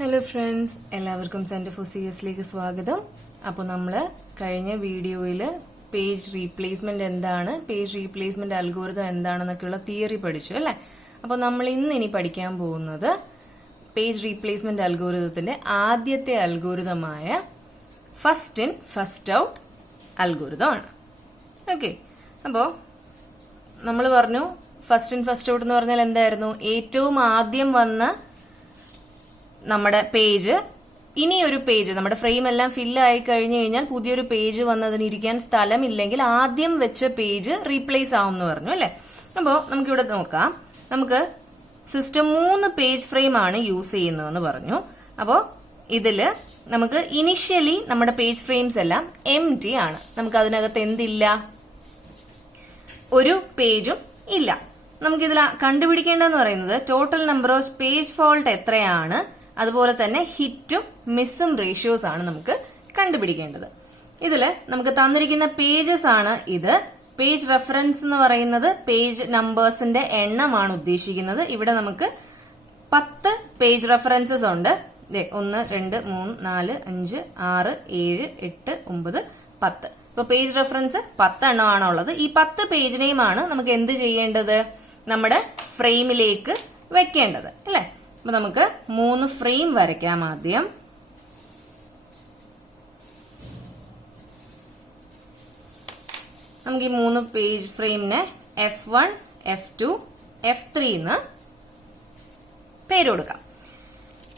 Hello friends, എല്ലാവർക്കും centre for CS സ്വാഗതം. അപ്പോൾ നമ്മൾ കഴിഞ്ഞ വീഡിയോയിൽ പേജ് റീപ്ലേസ്മെന്റ് എന്താണ്, പേജ് റീപ്ലേസ്മെന്റ് അൽഗോരിതം എന്താണെന്നൊക്കെയുള്ള തിയറി പഠിച്ചു അല്ലേ. അപ്പോൾ നമ്മൾ ഇനി പഠിക്കാൻ പോകുന്നത് പേജ് റീപ്ലേസ്മെന്റ് അൽഗോരിതത്തിന്റെ ആദ്യത്തെ അൽഗോരിതമായ first in first out algorithm ആണ്. ഓക്കെ, അപ്പോൾ നമ്മൾ പറഞ്ഞു ഫസ്റ്റ് ഇൻ ഫസ്റ്റ് ഔട്ട് എന്ന് പറഞ്ഞാൽ എന്തായിരുന്നു? ഏറ്റവും ആദ്യം വന്ന നമ്മുടെ പേജ്, ഇനി ഒരു പേജ്, നമ്മുടെ ഫ്രെയിം എല്ലാം ഫില്ല് ആയി കഴിഞ്ഞു കഴിഞ്ഞാൽ പുതിയൊരു പേജ് വന്നതിന് ഇരിക്കാൻ സ്ഥലമില്ലെങ്കിൽ ആദ്യം വെച്ച പേജ് റീപ്ലേസ് ആവും എന്ന് പറഞ്ഞു അല്ലെ. അപ്പോൾ നമുക്കിവിടെ നോക്കാം. നമുക്ക് സിസ്റ്റം 3 പേജ് ഫ്രെയിം ആണ് യൂസ് ചെയ്യുന്നതെന്ന് പറഞ്ഞു. അപ്പോൾ ഇതില് നമുക്ക് ഇനിഷ്യലി നമ്മുടെ പേജ് ഫ്രെയിംസ് എല്ലാം എംപ്റ്റി ആണ്. നമുക്ക് അതിനകത്ത് എന്തില്ല? ഒരു പേജും ഇല്ല. നമുക്കിതിൽ കണ്ടുപിടിക്കേണ്ടതെന്ന് പറയുന്നത് total number of page fault എത്രയാണ്, അതുപോലെ തന്നെ ഹിറ്റും മിസ്സും റേഷ്യോസ് ആണ് നമുക്ക് കണ്ടുപിടിക്കേണ്ടത്. ഇതില് നമുക്ക് തന്നിരിക്കുന്ന പേജസ് ആണ് ഇത്. പേജ് റെഫറൻസ് എന്ന് പറയുന്നത് പേജ് നമ്പേഴ്സിന്റെ എണ്ണമാണ് ഉദ്ദേശിക്കുന്നത്. ഇവിടെ നമുക്ക് 10 പേജ് റെഫറൻസസ് ഉണ്ട്. 1 2 3 4 5 6 7 8 9 10. ഇപ്പൊ പേജ് റെഫറൻസ് 10 എണ്ണമാണ് ഉള്ളത്. ഈ 10 പേജിനെയുമാണ് നമുക്ക് എന്ത് ചെയ്യേണ്ടത്? നമ്മുടെ ഫ്രെയിമിലേക്ക് വെക്കേണ്ടത് അല്ലെ. അപ്പൊ നമുക്ക് 3 ഫ്രെയിം വരയ്ക്കാം. ആദ്യം നമുക്ക് ഈ 3 പേജ് ഫ്രെയിമിനെ F1, F2, F3 എന്ന് പേര് കൊടുക്കാം.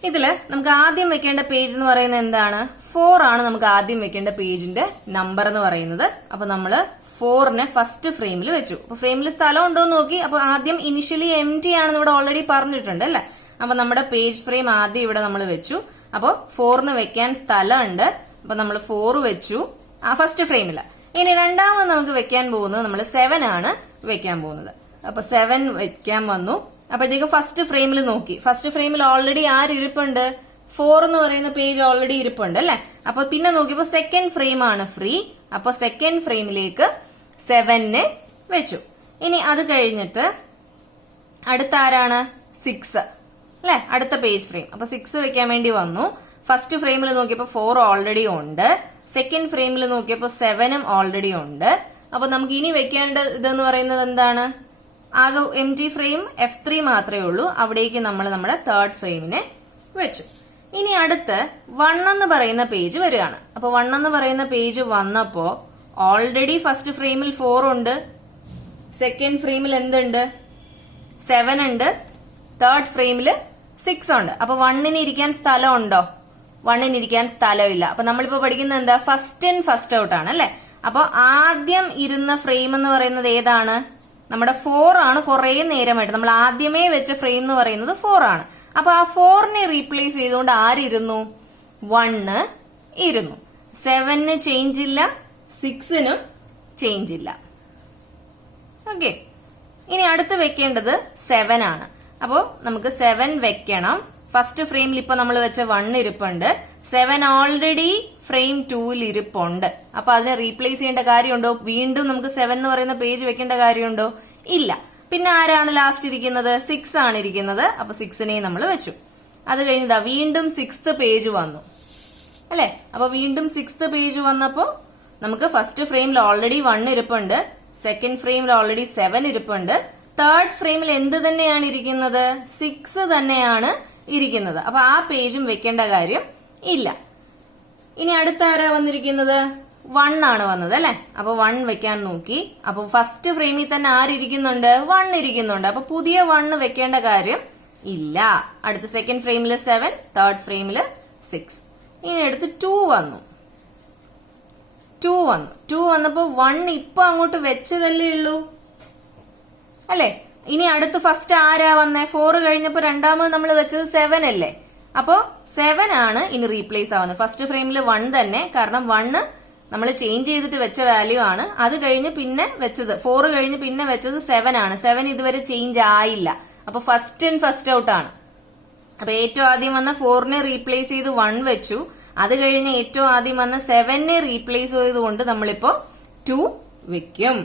ഇതില് നമുക്ക് ആദ്യം വെക്കേണ്ട പേജ് എന്ന് പറയുന്നത് എന്താണ്? 4 ആണ് നമുക്ക് ആദ്യം വെക്കേണ്ട പേജിന്റെ നമ്പർ എന്ന് പറയുന്നത്. അപ്പൊ നമ്മള് 4നെ ഫസ്റ്റ് ഫ്രെയിമിൽ വെച്ചു. അപ്പൊ ഫ്രെയിമിൽ സ്ഥലം ഉണ്ടോ എന്ന് നോക്കി. അപ്പൊ ആദ്യം ഇനിഷ്യലി എംപ്റ്റി ആണെന്ന് ഇവിടെ ഓൾറെഡി പറഞ്ഞിട്ടുണ്ട് അല്ലെ. അപ്പൊ നമ്മുടെ പേജ് ഫ്രെയിം ആദ്യം ഇവിടെ നമ്മൾ വെച്ചു. അപ്പൊ 4ന് വെക്കാൻ സ്ഥലമുണ്ട്. അപ്പൊ നമ്മൾ 4 വെച്ചു ആ ഫസ്റ്റ് ഫ്രെയിമില്. ഇനി രണ്ടാമത് നമുക്ക് വെക്കാൻ പോകുന്നത് നമ്മൾ 7 ആണ് വെക്കാൻ പോകുന്നത്. അപ്പൊ 7 വെക്കാൻ വന്നു. അപ്പോഴത്തേക്കും ഫസ്റ്റ് ഫ്രെയിമിൽ നോക്കി. ഫസ്റ്റ് ഫ്രെയിമിൽ ഓൾറെഡി ആര് ഇരിപ്പുണ്ട്? 4 എന്ന് പറയുന്ന പേജ് ഓൾറെഡി ഇരിപ്പുണ്ട് അല്ലെ. അപ്പൊ പിന്നെ നോക്കിയപ്പോ സെക്കൻഡ് ഫ്രെയിം ആണ് ഫ്രീ. അപ്പൊ സെക്കൻഡ് ഫ്രെയിമിലേക്ക് 7നെ വെച്ചു. ഇനി അത് കഴിഞ്ഞിട്ട് അടുത്ത ആരാണ്? 6 അല്ലെ, അടുത്ത പേജ് ഫ്രെയിം. അപ്പൊ 6 വെക്കാൻ വേണ്ടി വന്നു. ഫസ്റ്റ് ഫ്രെയിമിൽ നോക്കിയപ്പോ 4 ഓൾറെഡി ഉണ്ട്. സെക്കൻഡ് ഫ്രെയിമിൽ നോക്കിയപ്പോ 7ഉം ഓൾറെഡി ഉണ്ട്. അപ്പൊ നമുക്ക് ഇനി വെക്കേണ്ട ഇതെന്ന് പറയുന്നത് എന്താണ്? ആകെ എംപ്റ്റി ഫ്രെയിം F3 മാത്രമേ ഉള്ളൂ. അവിടേക്ക് നമ്മൾ നമ്മുടെ തേർഡ് ഫ്രെയിമിനെ വെച്ചു. ഇനി അടുത്ത് 1 എന്ന് പറയുന്ന പേജ് വരികയാണ്. അപ്പൊ 1 എന്ന് പറയുന്ന പേജ് വന്നപ്പോ ഓൾറെഡി ഫസ്റ്റ് ഫ്രെയിമിൽ 4 ഉണ്ട്. സെക്കൻഡ് ഫ്രെയിമിൽ എന്തുണ്ട്? 7 ഉണ്ട്. തേർഡ് ഫ്രെയിമിൽ 6 ഉണ്ട്. അപ്പൊ 1ന് ഇരിക്കാൻ സ്ഥലം ഉണ്ടോ? 1ന് ഇരിക്കാൻ സ്ഥലമില്ല. അപ്പൊ നമ്മളിപ്പോ പഠിക്കുന്നത് എന്താ? ഫസ്റ്റ് ഇൻ ഫസ്റ്റ് ഔട്ട് ആണ് അല്ലെ. അപ്പൊ ആദ്യം ഇരുന്ന ഫ്രെയിം എന്ന് പറയുന്നത് ഏതാണ്? നമ്മുടെ 4 ആണ്. കുറെ നേരമായിട്ട് നമ്മൾ ആദ്യമേ വെച്ച ഫ്രെയിം എന്ന് പറയുന്നത് 4 ആണ്. അപ്പൊ ആ 4നെ റീപ്ലേസ് ചെയ്തുകൊണ്ട് ആരിരുന്നു? 1 ഇരുന്നു. 7ന് ചേഞ്ച് ഇല്ല, 6നും ചേഞ്ച് ഇല്ല. ഓക്കെ, ഇനി അടുത്ത് വെക്കേണ്ടത് 7 ആണ്. അപ്പോ നമുക്ക് 7 വെക്കണം. ഫസ്റ്റ് ഫ്രെയിമിൽ ഇപ്പൊ നമ്മൾ വെച്ച 1 ഇരിപ്പുണ്ട്. 7 ഓൾറെഡി ഫ്രെയിം 2ൽ ഇരിപ്പുണ്ട്. അപ്പൊ അതിനെ റീപ്ലേസ് ചെയ്യേണ്ട കാര്യമുണ്ടോ? വീണ്ടും നമുക്ക് 7 എന്ന് പറയുന്ന പേജ് വെക്കേണ്ട കാര്യമുണ്ടോ? ഇല്ല. പിന്നെ ആരാണ് ലാസ്റ്റ് ഇരിക്കുന്നത്? 6 ആണ് ഇരിക്കുന്നത്. അപ്പൊ 6നെ നമ്മൾ വെച്ചു. അത് കഴിഞ്ഞതാ വീണ്ടും 6th പേജ് വന്നു അല്ലെ. അപ്പൊ വീണ്ടും 6th പേജ് വന്നപ്പോ നമുക്ക് ഫസ്റ്റ് ഫ്രെയിമിൽ ഓൾറെഡി 1 ഇരിപ്പുണ്ട്. സെക്കൻഡ് ഫ്രെയിമിൽ ഓൾറെഡി 7 ഇരിപ്പുണ്ട്. തേർഡ് ഫ്രെയിമിൽ എന്ത് തന്നെയാണ് ഇരിക്കുന്നത്? 6 തന്നെയാണ് ഇരിക്കുന്നത്. അപ്പൊ ആ പേജും വെക്കേണ്ട കാര്യം ഇല്ല. ഇനി അടുത്ത ആരാ വന്നിരിക്കുന്നത്? 1 ആണ് വന്നത് അല്ലെ. അപ്പൊ 1 വെക്കാൻ നോക്കി. അപ്പൊ ഫസ്റ്റ് ഫ്രെയിമിൽ തന്നെ ആരിയ്ക്കുന്നുണ്ട്? 1 ഇരിക്കുന്നുണ്ട്. അപ്പൊ പുതിയ 1 വെക്കേണ്ട കാര്യം ഇല്ല. അടുത്ത സെക്കൻഡ് ഫ്രെയിമിൽ 7, തേർഡ് ഫ്രെയിമിൽ 6. ഇനി അടുത്ത് 2 വന്നു. 2 വന്നപ്പോ 1 ഇപ്പൊ അങ്ങോട്ട് വെച്ചതല്ലേ ഉള്ളൂ അല്ലെ. ഇനി അടുത്ത് ഫസ്റ്റ് ആരാ വന്നേ? 4 കഴിഞ്ഞപ്പോ രണ്ടാമത് നമ്മൾ വെച്ചത് 7 അല്ലേ. അപ്പോ 7 ആണ് ഇനി റീപ്ലേസ് ആവുന്നത്. ഫസ്റ്റ് ഫ്രെയിമിൽ 1 തന്നെ, കാരണം 1 നമ്മൾ ചേഞ്ച് ചെയ്തിട്ട് വെച്ച വാല്യൂ ആണ്. അത് കഴിഞ്ഞ് പിന്നെ വെച്ചത് 4 കഴിഞ്ഞ് പിന്നെ വെച്ചത് 7 ആണ്. 7 ഇതുവരെ ചേഞ്ച് ആയില്ല. അപ്പൊ ഫസ്റ്റ് ഇൻ ഫസ്റ്റ് ഔട്ട് ആണ്. അപ്പൊ ഏറ്റവും ആദ്യം വന്ന 4നെ റീപ്ലേസ് ചെയ്ത് 1 വെച്ചു. അത് കഴിഞ്ഞ് ഏറ്റവും ആദ്യം വന്ന 7നെ റീപ്ലേസ് ചെയ്തുകൊണ്ട് നമ്മളിപ്പോ 2 വെക്കും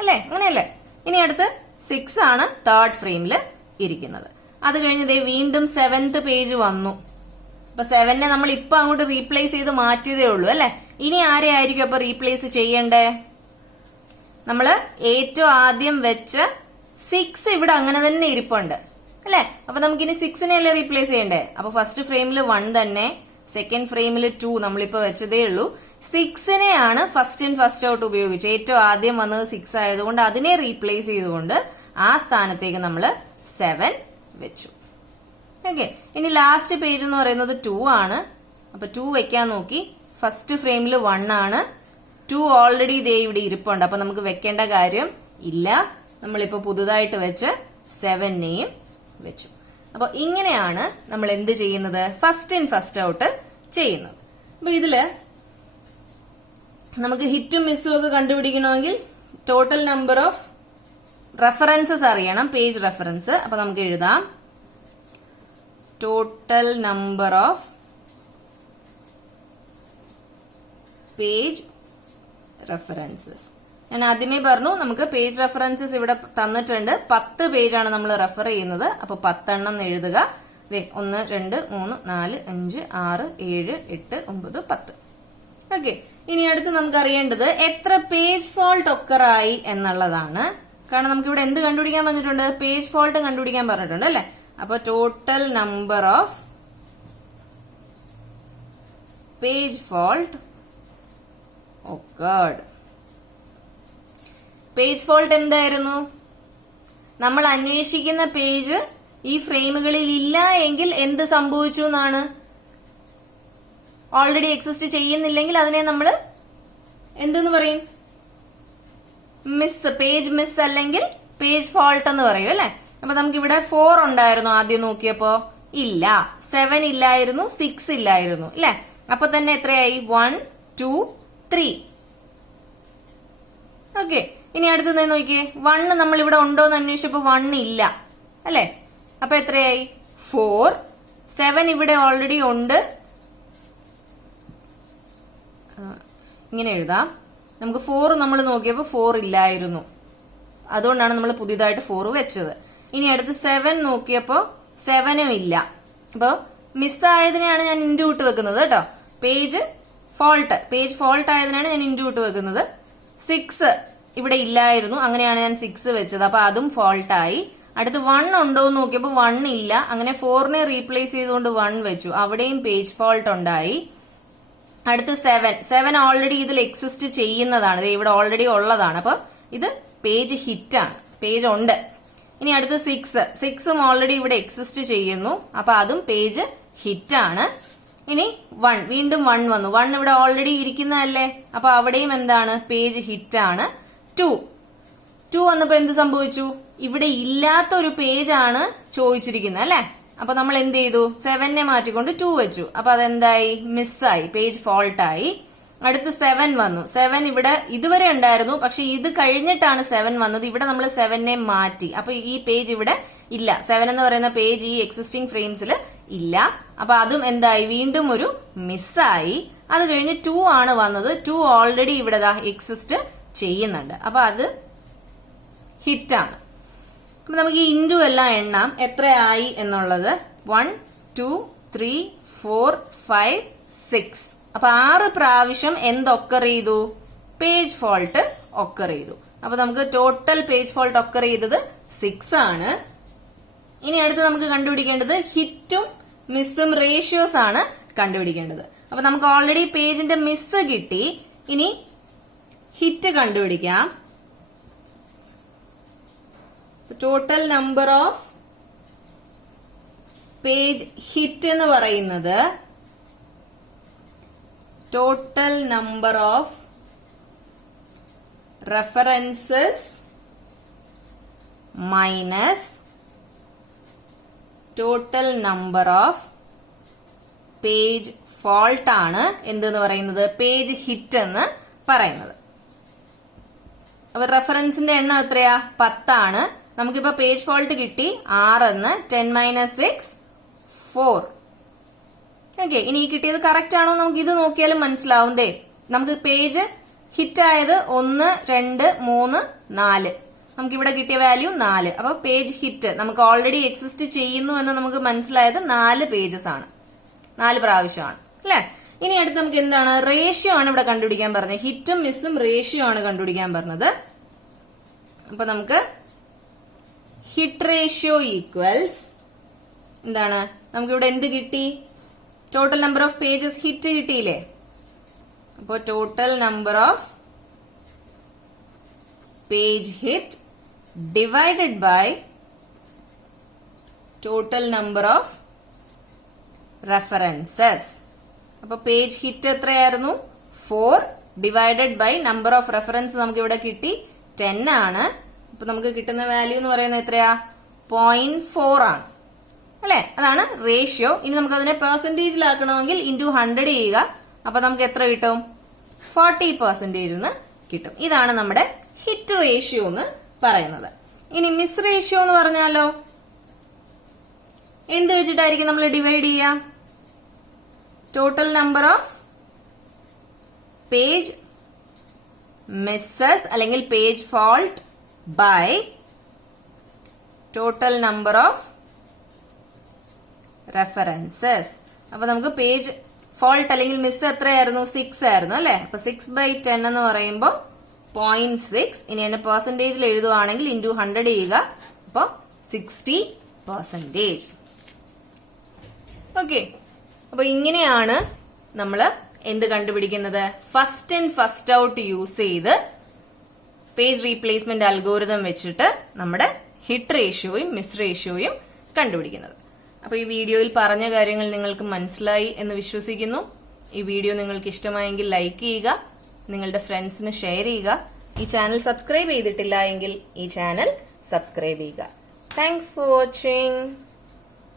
അല്ലെ. അങ്ങനെയല്ലേ. ഇനി അടുത്ത് 6 ആണ് തേർഡ് ഫ്രെയിമിൽ ഇരിക്കുന്നത്. അത് കഴിഞ്ഞ് വീണ്ടും 7th പേജ് വന്നു. അപ്പൊ 7നെ നമ്മൾ ഇപ്പൊ അങ്ങോട്ട് റീപ്ലേസ് ചെയ്ത് മാറ്റിയതേ ഉള്ളൂ അല്ലെ. ഇനി ആരെ ആയിരിക്കും അപ്പൊ റീപ്ലേസ് ചെയ്യണ്ടേ? നമ്മള് ഏറ്റവും ആദ്യം വെച്ച 6 ഇവിടെ അങ്ങനെ തന്നെ ഇരിപ്പുണ്ട് അല്ലെ. അപ്പൊ നമുക്കിനി 6നെ അല്ലേ റീപ്ലേസ് ചെയ്യണ്ടേ? അപ്പൊ ഫസ്റ്റ് ഫ്രെയിമിൽ 1 തന്നെ, സെക്കൻഡ് ഫ്രെയിമിൽ 2 നമ്മളിപ്പോ വെച്ചതേ ഉള്ളൂ. 6നെയാണ് ഫസ്റ്റ് ഇൻ ഫസ്റ്റ് ഔട്ട് ഉപയോഗിച്ച് ഏറ്റവും ആദ്യം വന്നത് 6 ആയതുകൊണ്ട് അതിനെ റീപ്ലേസ് ചെയ്തുകൊണ്ട് ആ സ്ഥാനത്തേക്ക് നമ്മൾ 7 വെച്ചു. ഓക്കെ, ഇനി ലാസ്റ്റ് പേജ് എന്ന് പറയുന്നത് 2 ആണ്. അപ്പൊ 2 വെക്കാൻ നോക്കി. ഫസ്റ്റ് ഫ്രെയിമിൽ 1 ആണ്. 2 ഓൾറെഡി ഇതേ ഇവിടെ ഇരിപ്പുണ്ട്. അപ്പൊ നമുക്ക് വെക്കേണ്ട കാര്യം ഇല്ല. നമ്മളിപ്പോ പുതുതായിട്ട് വെച്ച് 7നെയും വെച്ചു. അപ്പൊ ഇങ്ങനെയാണ് നമ്മൾ എന്ത് ചെയ്യുന്നത്? ഫസ്റ്റ് ഇൻ ഫസ്റ്റ് ഔട്ട് ചെയ്യുന്നത്. അപ്പൊ ഇതില് നമുക്ക് ഹിറ്റും മിസ്സും ഒക്കെ കണ്ടുപിടിക്കണമെങ്കിൽ ടോട്ടൽ നമ്പർ ഓഫ് റെഫറൻസസ് അറിയണം, പേജ് റെഫറൻസ്. അപ്പൊ നമുക്ക് എഴുതാം total number of page references. ഞാൻ ആദ്യമേ പറഞ്ഞു നമുക്ക് പേജ് റെഫറൻസസ് ഇവിടെ തന്നിട്ടുണ്ട്. 10 പേജാണ് നമ്മൾ റെഫർ ചെയ്യുന്നത്. അപ്പൊ 10 എണ്ണം എഴുതുക. 1 2 3 4 5 6 7 8 9 10. ഓക്കെ, ഇനി അടുത്ത് നമുക്ക് അറിയേണ്ടത് എത്ര പേജ് ഫോൾട്ട് ഒക്കറായി എന്നുള്ളതാണ്. കാരണം നമുക്ക് ഇവിടെ എന്ത് കണ്ടുപിടിക്കാൻ പറഞ്ഞിട്ടുണ്ട്? പേജ് ഫോൾട്ട് കണ്ടുപിടിക്കാൻ പറഞ്ഞിട്ടുണ്ട് അല്ലെ. അപ്പൊ total number of page fault occurred. Page fault എന്തായിരുന്നു? നമ്മൾ അന്വേഷിക്കുന്ന പേജ് ഈ ഫ്രെയിമുകളിൽ ഇല്ല എങ്കിൽ എന്ത് സംഭവിച്ചു എന്നാണ്. ഓൾറെഡി എക്സിസ്റ്റ് ചെയ്യുന്നില്ലെങ്കിൽ അതിനെ നമ്മൾ എന്തെന്ന് പറയും? മിസ്, പേജ് മിസ് അല്ലെങ്കിൽ പേജ് ഫോൾട്ട് എന്ന് പറയും അല്ലെ. അപ്പൊ നമുക്ക് ഇവിടെ 4 ഉണ്ടായിരുന്നു ആദ്യം നോക്കിയപ്പോ, ഇല്ല. 7 ഇല്ലായിരുന്നു, 6 ഇല്ലായിരുന്നു അല്ലെ. അപ്പൊ തന്നെ എത്രയായി? 1 2 3. ഓക്കെ, ഇനി അടുത്തത് നോക്കിയേ. 1 നമ്മൾ ഇവിടെ ഉണ്ടോന്ന് അന്വേഷിച്ചപ്പോ 1 ഇല്ല അല്ലെ. അപ്പൊ എത്രയായി? 4. 7 ഇവിടെ ഓൾറെഡി ഉണ്ട്. ഇങ്ങനെ എഴുതാം. നമുക്ക് 4 നമ്മൾ നോക്കിയപ്പോ 4 ഇല്ലായിരുന്നു. അതുകൊണ്ടാണ് നമ്മൾ പുതിയതായിട്ട് 4 വെച്ചത്. ഇനി അടുത്ത് 7 നോക്കിയപ്പോ 7ഉം ഇല്ല. അപ്പൊ മിസ്സായതിനെയാണ് ഞാൻ ഇൻറ്റു ഇട്ട് വെക്കുന്നത് കേട്ടോ. പേജ് ഫോൾട്ട് ആയതിനാണ് ഞാൻ ഇൻറ്റു ഇട്ട് വെക്കുന്നത്. 6 ഇവിടെ ഇല്ലായിരുന്നു, അങ്ങനെയാണ് ഞാൻ 6 വെച്ചത്. അപ്പൊ അതും ഫോൾട്ടായി. അടുത്ത് 1 ഉണ്ടോ എന്ന് നോക്കിയപ്പോ 1 ഇല്ല. അങ്ങനെ 4നെ റീപ്ലേസ് ചെയ്തുകൊണ്ട് 1 വെച്ചു. അവിടെയും പേജ് ഫോൾട്ട് ഉണ്ടായി. അടുത്ത് 7 ഓൾറെഡി ഇതിൽ എക്സിസ്റ്റ് ചെയ്യുന്നതാണ്, ഇവിടെ ഓൾറെഡി ഉള്ളതാണ്. അപ്പൊ ഇത് പേജ് ഹിറ്റ് ആണ്, പേജ് ഉണ്ട്. ഇനി അടുത്ത് 6ഉം ഓൾറെഡി ഇവിടെ എക്സിസ്റ്റ് ചെയ്യുന്നു. അപ്പൊ അതും പേജ് ഹിറ്റ് ആണ്. ഇനി 1, വീണ്ടും 1 വന്നു. 1 ഇവിടെ ഓൾറെഡി ഇരിക്കുന്നതല്ലേ. അപ്പൊ അവിടെയും എന്താണ്? പേജ് ഹിറ്റ് ആണ്. 2 വന്നപ്പോ എന്ത് സംഭവിച്ചു? ഇവിടെ ഇല്ലാത്ത ഒരു പേജാണ് ചോദിച്ചിരിക്കുന്നത് അല്ലെ. അപ്പൊ നമ്മൾ എന്ത് ചെയ്തു? 7നെ മാറ്റിക്കൊണ്ട് 2 വെച്ചു. അപ്പൊ അതെന്തായി? മിസ്സായി, പേജ് ഫോൾട്ടായി. അടുത്ത് 7 വന്നു. 7 ഇവിടെ ഇതുവരെ ഉണ്ടായിരുന്നു, പക്ഷെ ഇത് കഴിഞ്ഞിട്ടാണ് 7 വന്നത്. ഇവിടെ നമ്മൾ 7നെ മാറ്റി. അപ്പൊ ഈ പേജ് ഇവിടെ ഇല്ല. 7 എന്ന് പറയുന്ന പേജ് ഈ എക്സിസ്റ്റിംഗ് ഫ്രെയിംസിൽ ഇല്ല. അപ്പൊ അതും എന്തായി? വീണ്ടും ഒരു മിസ്സായി. അത് കഴിഞ്ഞ് 2 ആണ് വന്നത്. 2 ഓൾറെഡി ഇവിടെ എക്സിസ്റ്റ് ചെയ്യുന്നുണ്ട്. അപ്പൊ അത് ഹിറ്റാണ്. അപ്പൊ നമുക്ക് ഈ ഇൻറ്റു എല്ലാം എണ്ണാം എത്രയായി എന്നുള്ളത്. 1 2 3 4 5 6. അപ്പൊ 6 പ്രാവശ്യം എന്തൊക്കർ ചെയ്തു? പേജ് ഫോൾട്ട് ഒക്കർ ചെയ്തു. അപ്പൊ നമുക്ക് ടോട്ടൽ പേജ് ഫോൾട്ട് ഒക്കർ ചെയ്തത് 6 ആണ്. ഇനി അടുത്ത് നമുക്ക് കണ്ടുപിടിക്കേണ്ടത് ഹിറ്റും മിസ്സും റേഷ്യോസ് ആണ് കണ്ടുപിടിക്കേണ്ടത്. അപ്പൊ നമുക്ക് ഓൾറെഡി പേജിന്റെ മിസ് കിട്ടി. ഇനി ഹിറ്റ് കണ്ടുപിടിക്കാം. Total number of page hit എന്ന് പറയുന്നത് total number of references minus total number of page fault ആണ് എന്തെന്ന് പറയുന്നത്? പേജ് ഹിറ്റ് എന്ന് പറയുന്നത്. അപ്പൊ റെഫറൻസിന്റെ എണ്ണം എത്രയാ? 10 ആണ്. നമുക്കിപ്പോ പേജ് ഫോൾട്ട് കിട്ടി 6 എന്ന്. 10 - 6 4. ഓക്കെ, ഇനി ഈ കിട്ടിയത് കറക്റ്റ് ആണോ നമുക്ക് ഇത് നോക്കിയാലും മനസ്സിലാവും. നമുക്ക് പേജ് ഹിറ്റ് ആയത് 1 2 3 4. നമുക്ക് ഇവിടെ കിട്ടിയ വാല്യൂ 4. അപ്പൊ പേജ് ഹിറ്റ് നമുക്ക് ഓൾറെഡി എക്സിസ്റ്റ് ചെയ്യുന്നു എന്ന് നമുക്ക് മനസ്സിലായത് 4 പേജസ് ആണ്, 4 പ്രാവശ്യമാണ് അല്ലെ. ഇനി അടുത്ത് നമുക്ക് എന്താണ്, റേഷ്യോ ആണ് ഇവിടെ കണ്ടുപിടിക്കാൻ പറഞ്ഞത്. ഹിറ്റും മിസ്സും റേഷ്യോ ആണ് കണ്ടുപിടിക്കാൻ പറഞ്ഞത്. അപ്പൊ നമുക്ക് ഹിറ്റ് റേഷ്യോ ഈക്വൽസ് എന്താണ്, നമുക്കിവിടെ എന്ത് കിട്ടി, total number of pages hit കിട്ടിയില്ലേ. അപ്പോൾ total number of page hit divided by total number of references. അപ്പൊ പേജ് ഹിറ്റ് എത്രയായിരുന്നു, 4 divided by number of reference നമുക്ക് ഇവിടെ കിട്ടി 10 ആണ്. അപ്പൊ നമുക്ക് കിട്ടുന്ന വാല്യൂ എന്ന് പറയുന്നത് എത്രയാ, 0.4 ആണ് അല്ലെ. അതാണ് റേഷ്യോ. ഇനി നമുക്ക് അതിനെ പെർസെന്റേജിലാക്കണമെങ്കിൽ ഇൻറ്റു 100 ചെയ്യുക. അപ്പൊ നമുക്ക് എത്ര കിട്ടും, 40% കിട്ടും. ഇതാണ് നമ്മുടെ ഹിറ്റ് റേഷ്യോ എന്ന് പറയുന്നത്. ഇനി മിസ് റേഷ്യോ എന്ന് പറഞ്ഞാലോ എന്ത് വെച്ചിട്ടായിരിക്കും നമ്മൾ ഡിവൈഡ് ചെയ്യുക, total number of page misses അല്ലെങ്കിൽ page fault by total number of references. അപ്പൊ നമുക്ക് പേജ് ഫോൾട്ട് അല്ലെങ്കിൽ മിസ് എത്രയായിരുന്നു, 6 ആയിരുന്നു അല്ലെ. അപ്പൊ 6/10 എന്ന് പറയുമ്പോൾ 0.6. ഇനി എന്നെ പെർസെന്റേജിൽ എഴുതുവാണെങ്കിൽ ഇൻറ്റു 100 ചെയ്യുക. അപ്പൊ 60%. ഓക്കെ. അപ്പൊ ഇങ്ങനെയാണ് നമ്മൾ എന്ത് കണ്ടുപിടിക്കുന്നത്, first in first out use ചെയ്ത് പേജ് റീപ്ലേസ്മെന്റ് അൽഗോരിതം വെച്ചിട്ട് നമ്മുടെ ഹിറ്റ് റേഷ്യോയും മിസ് റേഷ്യോയും കണ്ടുപിടിക്കുന്നത്. അപ്പൊ ഈ വീഡിയോയിൽ പറഞ്ഞ കാര്യങ്ങൾ നിങ്ങൾക്ക് മനസ്സിലായി എന്ന് വിശ്വസിക്കുന്നു. ഈ വീഡിയോ നിങ്ങൾക്ക് ഇഷ്ടമായെങ്കിൽ ലൈക്ക് ചെയ്യുക, നിങ്ങളുടെ ഫ്രണ്ട്സിന് ഷെയർ ചെയ്യുക. ഈ ചാനൽ സബ്സ്ക്രൈബ് ചെയ്തിട്ടില്ല എങ്കിൽ ഈ ചാനൽ സബ്സ്ക്രൈബ് ചെയ്യുക. Thanks for watching.